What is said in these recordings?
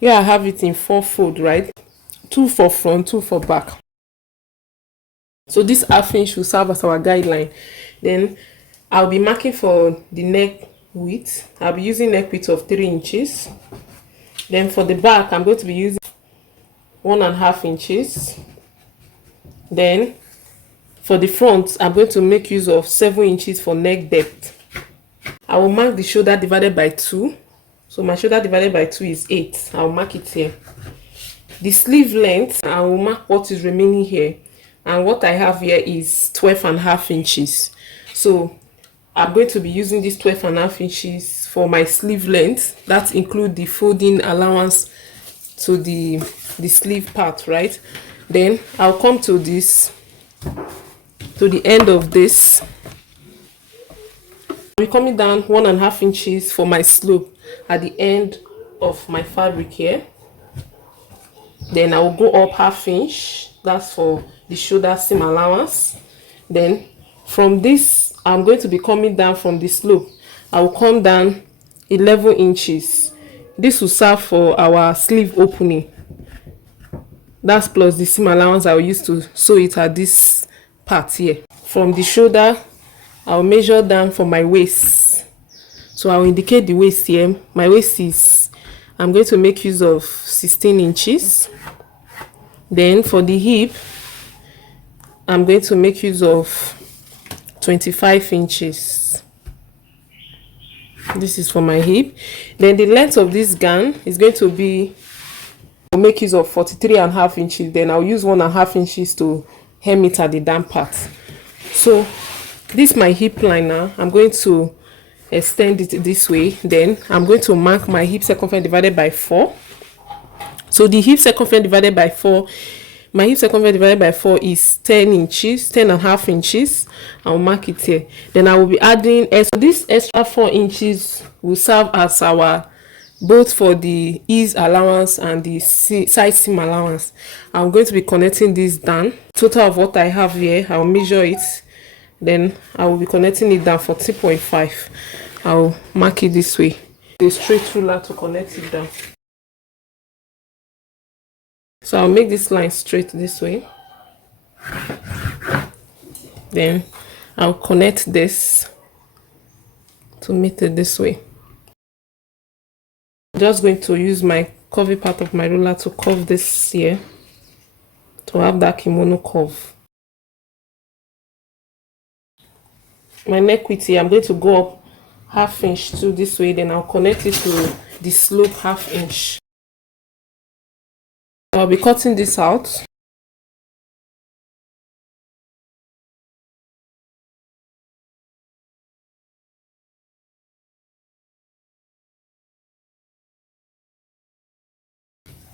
Here I have it in 4 fold, right? 2 for front, 2 for back. So this half inch will serve as our guideline. Then I'll be marking for the neck width. I'll be using neck width of 3 inches. Then for the back, I'm going to be using 1.5 inches. Then for the front, I'm going to make use of 7 inches for neck depth. I will mark the shoulder divided by 2. So my shoulder divided by 2 is 8. I'll mark it here. The sleeve length, I will mark what is remaining here. And what I have here is 12.5 inches. So I'm going to be using this 12.5 inches for my sleeve length. That includes the folding allowance to the sleeve part, right? Then I'll come to this, to the end of this. I'll be coming down 1.5 inches for my slope at the end of my fabric here. Then I will go up 1/2 inch. That's for the shoulder seam allowance. Then from this, I'm going to be coming down from the slope. I will come down 11 inches. This will serve for our sleeve opening. That's plus the seam allowance I will use to sew it at this part here. From the shoulder, I'll measure down for my waist. So I will indicate the waist here. My waist is, I'm going to make use of 16 inches. Then for the hip, I'm going to make use of 25 inches. This is for my hip. Then the length of this gown is going to be, I'll make use of 43.5 inches. Then I'll use 1.5 inches to hem it at the down part. So this is my hip line now. I'm going to extend it this way. Then I'm going to mark my hip circumference divided by 4. So the hip circumference divided by 4, my hip circumference divided by 4 is 10 inches, 10.5 inches. I'll mark it here. Then I will be adding, so this extra 4 inches will serve as our, both for the ease allowance and the side seam allowance. I'm going to be connecting this down. Total of what I have here, I'll measure it. Then I will be connecting it down 40.5. I'll mark it this way. A straight ruler to connect it down. So I'll make this line straight this way. Then I'll connect this to meet it this way. I'm just going to use my curvy part of my ruler to curve this here to have that kimono curve. My neck width here, I'm going to go up 1/2 inch to this way. Then I'll connect it to the slope 1/2 inch. I'll be cutting this out.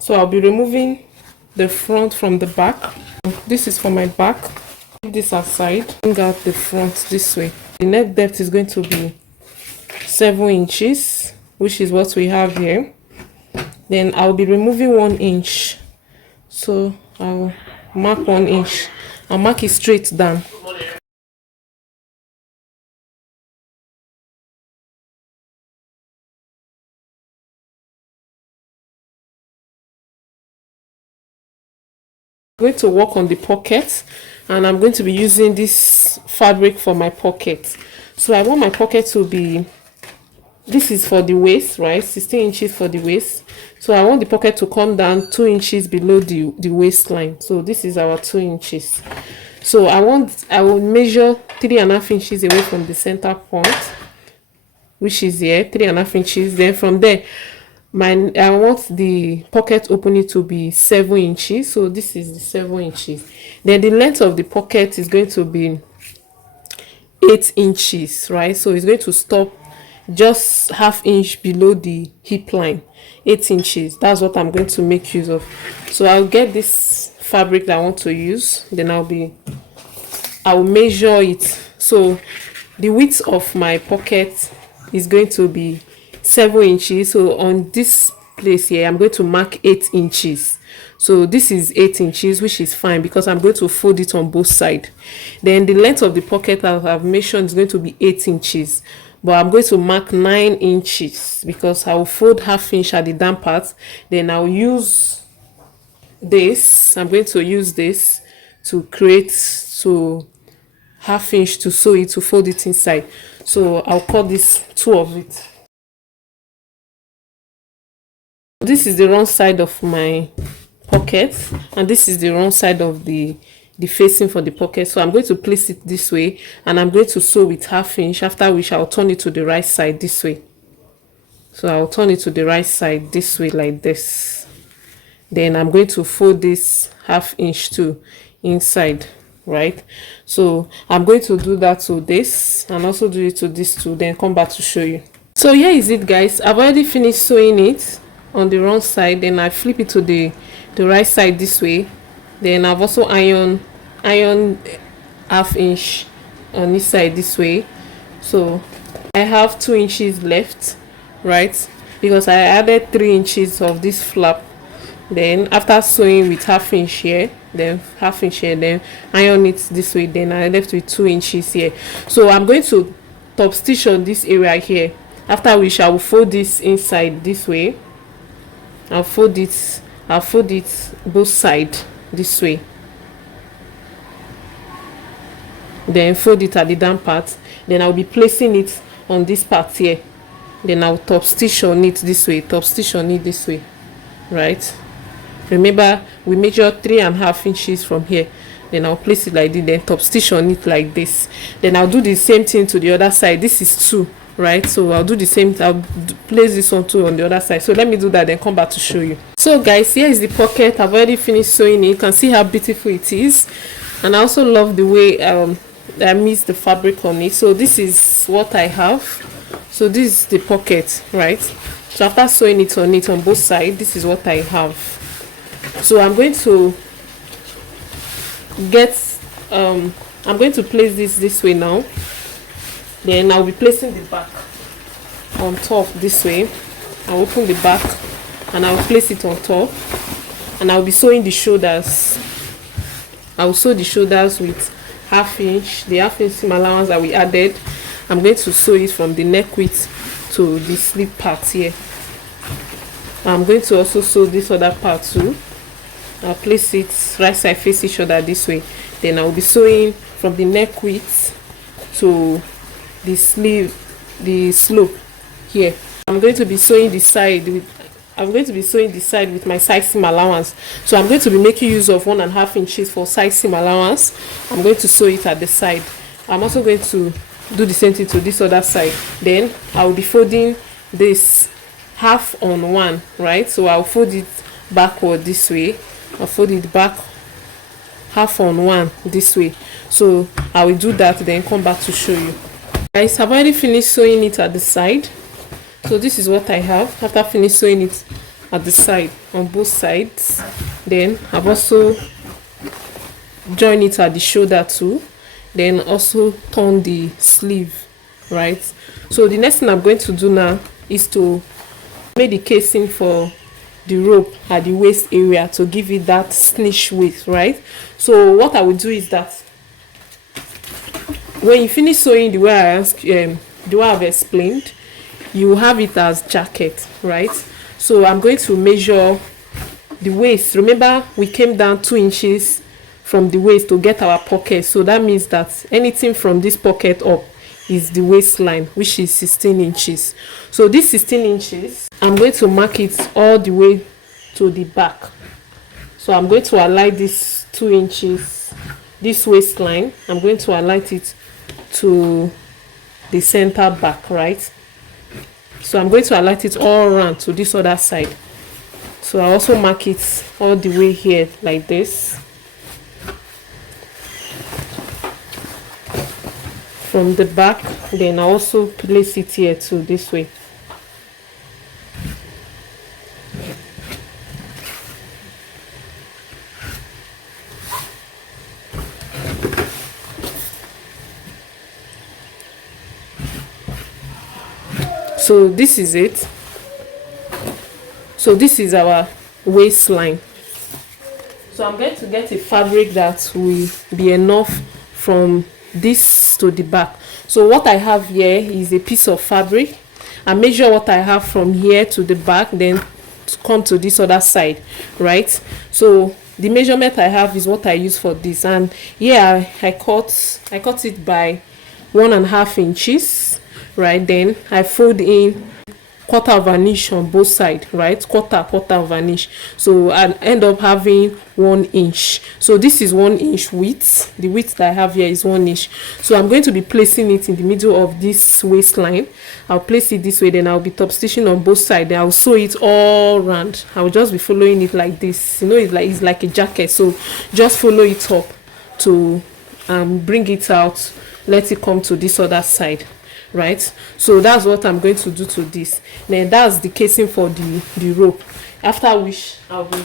So I'll be removing the front from the back. This is for my back. Keep this aside. Bring out the front this way. The neck depth is going to be 7 inches, which is what we have here. Then I'll be removing 1 inch. So I'll mark 1 inch. I'll mark it straight down. I'm going to work on the pocket, and I'm going to be using this fabric for my pocket. So I want my pocket to be, this is for the waist, right? 16 inches for the waist. So I want the pocket to come down 2 inches below the waistline. So this is our 2 inches. So I will measure 3.5 inches away from the center point, which is here, 3.5 inches. Then from there, I want the pocket opening to be 7 inches. So this is the 7 inches. Then the length of the pocket is going to be 8 inches, right? So it's going to stop just 1/2 inch below the hip line. 8 inches. That's what I'm going to make use of. So I'll get this fabric that I want to use. Then I'll measure it. So the width of my pocket is going to be 7 inches. So on this place here, I'm going to mark 8 inches. So this is 8 inches, which is fine because I'm going to fold it on both sides. Then the length of the pocket, as I've mentioned, is going to be 8 inches. but I'm going to mark 9 inches because I will fold half inch at the down part. Then I'll use this. I'm going to use this to create half inch to sew it, to fold it inside. So I'll cut this 2 of it. This is the wrong side of my pocket, and this is the wrong side of the facing for the pocket. So I'm going to place it this way, and I'm going to sew with half inch, after which I'll turn it to the right side this way. So I'll turn it to the right side this way, like this. Then I'm going to fold this half inch to inside, right? So I'm going to do that to this, and also do it to this too, then come back to show you. So here is it, guys. I've already finished sewing it on the wrong side. Then I flip it to the right side this way. Then I've also iron half inch on this side this way. So I have 2 inches left, right? Because I added 3 inches of this flap. Then after sewing with half inch here, then half inch here, then iron it this way, then I left with 2 inches here. So I'm going to top stitch on this area here, after which I will fold this inside this way. I'll fold it both sides this way, then fold it at the down part. Then I'll be placing it on this part here. Then I'll top stitch on it this way, top stitch on it this way, right? Remember, we measure 3.5 inches from here. Then I'll place it like this, then top stitch on it like this. Then I'll do the same thing to the other side. This is 2, right? So I'll do the same. I'll place this one too on the other side. So let me do that, then come back to show you. So guys, here is the pocket. I've already finished sewing it. You can see how beautiful it is, and I also love the way I mixed the fabric on it. So this is what I have. So this is the pocket, right? So after sewing it on both sides, this is what I have. So I'm going to I'm going to place this way now. Then I'll be placing the back on top this way. I'll open the back and I'll place it on top, and I'll be sewing the shoulders. I'll sew the shoulders with half inch, the half inch seam allowance that we added. I'm going to sew it from the neck width to the sleeve part here. I'm going to also sew this other part too. I'll place it right side face each other this way. Then I'll be sewing from the neck width to the sleeve, the slope here. I'm going to be sewing the side with my side seam allowance. So I'm going to be making use of 1.5 inches for side seam allowance. I'm going to sew it at the side. I'm also going to do the same thing to this other side. Then I'll be folding this half on one, right? So I'll fold it backward this way. I'll fold it back half on one this way. So I will do that, then come back to show you. Guys, I've already finished sewing it at the side. So this is what I have after finished sewing it at the side on both sides. Then I've also joined it at the shoulder too. Then also turn the sleeve, right? So the next thing I'm going to do now is to make the casing for the rope at the waist area to give it that snatched waist, right? So what I will do is that when you finish sewing the way I've explained, you will have it as jacket, right? So I'm going to measure the waist. Remember, we came down 2 inches from the waist to get our pocket. So that means that anything from this pocket up is the waistline, which is 16 inches. So this 16 inches, I'm going to mark it all the way to the back. So I'm going to align this 2 inches, this waistline, I'm going to align it to the center back, right? So I'm going to align it all around to this other side. So I also mark it all the way here like this. From the back, then I also place it here too, this way. So this is it. So this is our waistline. So I'm going to get a fabric that will be enough from this to the back. So what I have here is a piece of fabric. I measure what I have from here to the back, then to come to this other side, right? So the measurement I have is what I use for this, and here I cut it by 1.5 inches, right? Then I fold in quarter of an inch on both sides, right? Quarter of an inch, so I end up having 1 inch. So this is 1 inch width. The width that I have here is 1 inch. So I'm going to be placing it in the middle of this waistline. I'll place it this way, then I'll be top stitching on both sides, then I'll sew it all around. I'll just be following it like this, you know, it's like a jacket, so just follow it up to bring it out, let it come to this other side, right? So that's what I'm going to do to this. Then that's the casing for the rope, after which I'll be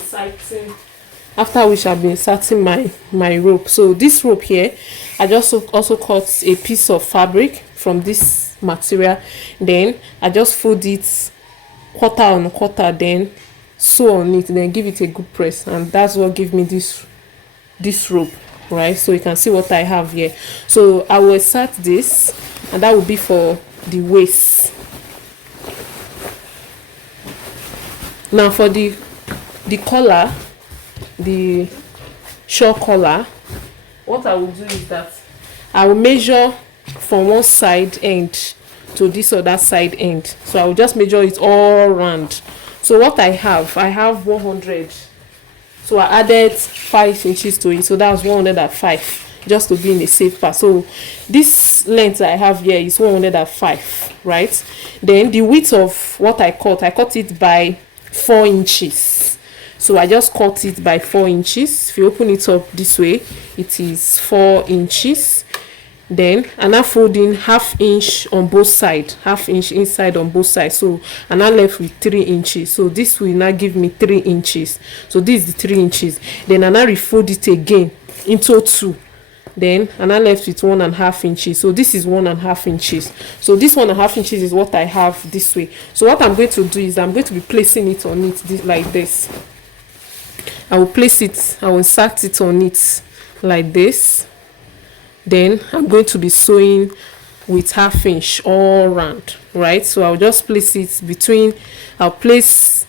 inserting my rope. So this rope here, I just also cut a piece of fabric from this material, then I just fold it quarter on quarter, then sew on it, then give it a good press, and that's what gives me this rope, right? So you can see what I have here. So I will insert this, and that will be for the waist. Now for the collar, the short collar, what I will do is that I will measure from one side end to this other side end. So I will just measure it all around. So what I have 100, so I added 5 inches to it, so that was 105, just to be in a safe part. So this length I have here is 105, right? Then the width of what I cut it by 4 inches. So I just cut it by 4 inches. If you open it up this way, it is 4 inches. Then I'm now folding 1/2 inch on both sides, 1/2 inch inside on both sides. So I'm now left with 3 inches. So this will now give me 3 inches. So this is the 3 inches. Then I now refold it again into 2. Then I'm now left with 1.5 inches. So this is 1.5 inches. So this 1.5 inches is what I have this way. So what I'm going to do is I'm going to be placing it on it like this. I will insert it on it like this. Then I'm going to be sewing with 1/2 inch all around, right? So I'll just place it between, I'll place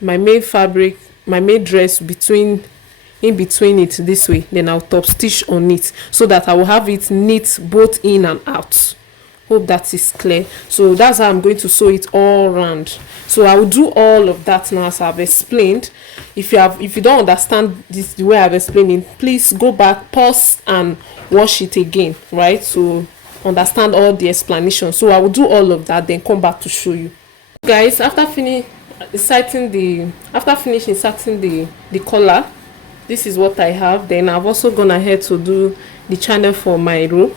my main fabric, my main dress in between it this way. Then I'll top stitch on it so that I will have it knit both in and out. Hope that is clear. So that's how I'm going to sew it all around. So I will do all of that now as I've explained. If you don't understand this the way I've explained it, please go back, pause and watch it again, right? So understand all the explanation. So I will do all of that, then come back to show you. Guys, after finishing inserting the collar, this is what I have. Then I've also gone ahead to do the channel for my rope,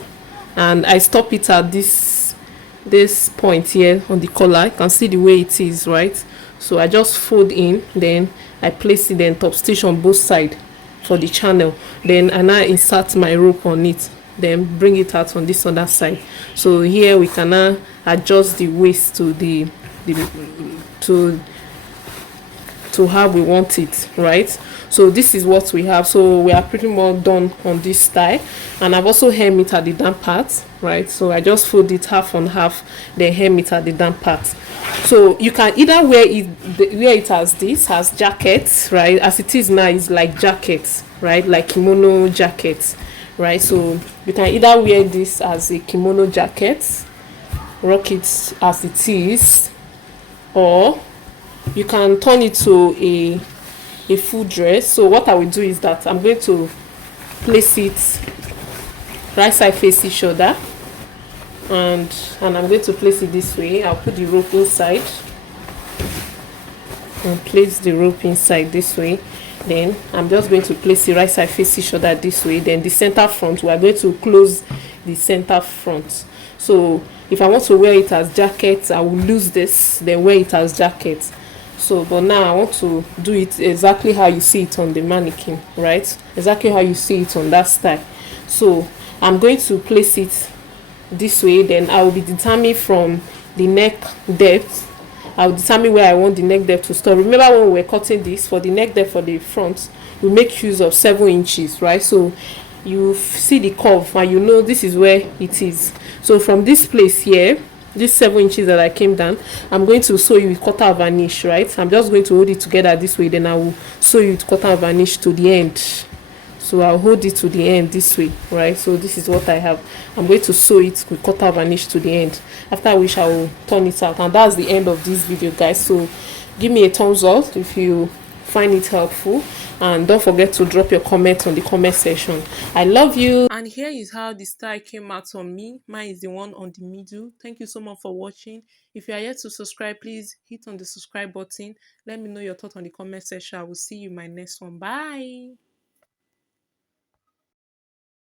and I stop it at this point here on the collar. You can see the way it is, right? So I just fold in, then I place it, then top stitch on both sides for the channel. Then I now insert my rope on it, then bring it out on this other side. So here we can now adjust the waist to to how we want it, right? So this is what we have. So we are pretty much done on this style, and I've also hem it at the down part, right? So I just fold it half on half, then hem it at the down part. So you can either wear it as this, as jackets, right? As it is now, it's like jackets, right? Like kimono jackets, right? So you can either wear this as a kimono jacket, rock it as it is, or you can turn it to a full dress. So what I will do is that I'm going to place it right side face each other, and I'm going to place it this way. I'll put the rope inside and place the rope inside this way. Then I'm just going to place it right side face each other this way. Then the center front, we are going to close the center front. So if I want to wear it as jacket, I will lose this, then wear it as jacket. So but now I want to do it exactly how you see it on the mannequin, right? Exactly how you see it on that style. So I'm going to place it this way. Then I will be determining from the neck depth. I'll determine where I want the neck depth to stop. Remember when we were cutting this, for the neck depth for the front, we make use of 7 inches, right? So you see the curve and you know this is where it is. So from this place here, this 7 inches that I came down, I'm going to sew it with quarter varnish, right? I'm just going to hold it together this way, then I will sew it with quarter varnish to the end. So I'll hold it to the end this way, right? So this is what I have. I'm going to sew it with quarter varnish to the end, after which I will turn it out. And that's the end of this video, guys. So give me a thumbs up if you find it helpful, and don't forget to drop your comment on the comment section. I love you. And here is how the style came out on me. Mine is the one on the middle. Thank you so much for watching. If you are yet to subscribe, please hit on the subscribe button. Let me know your thoughts on the comment section. I will see you in my next one. Bye.